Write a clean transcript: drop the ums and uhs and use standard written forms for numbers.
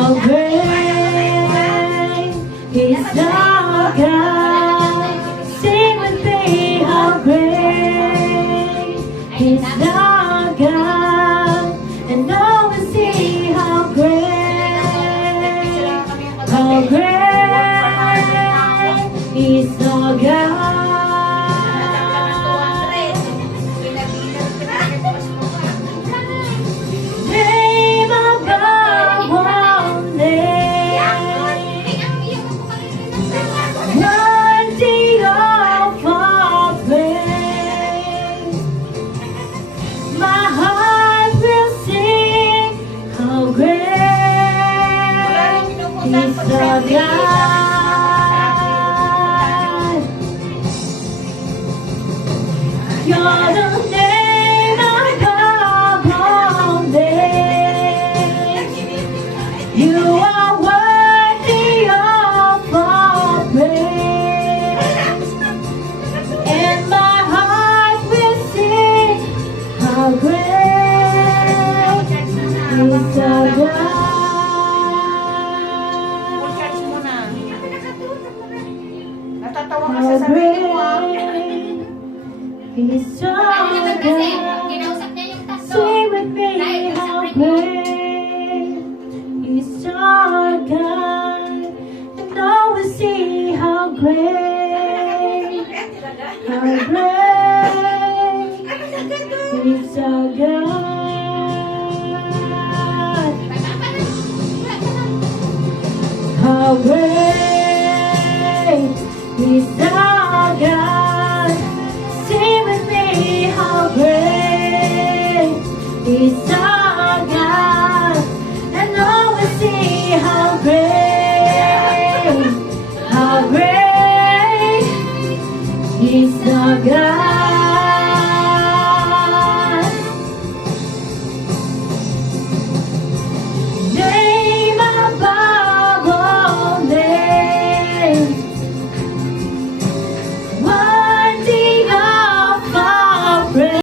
How great is our God. Sing with me, how great is our God. And now we see how great is our God. Name above all names, worthy of our praise. My heart will sing, how great is our God. You're the name above all names. You are worthy of our praise. And my heart will sing, how great is our God. Natatawa ka How sa sarili mo. great is our God. Kinausap niya yung tatlo. Sing with me, Dahil sa how break. great is our God. And now we see how great is our God. How great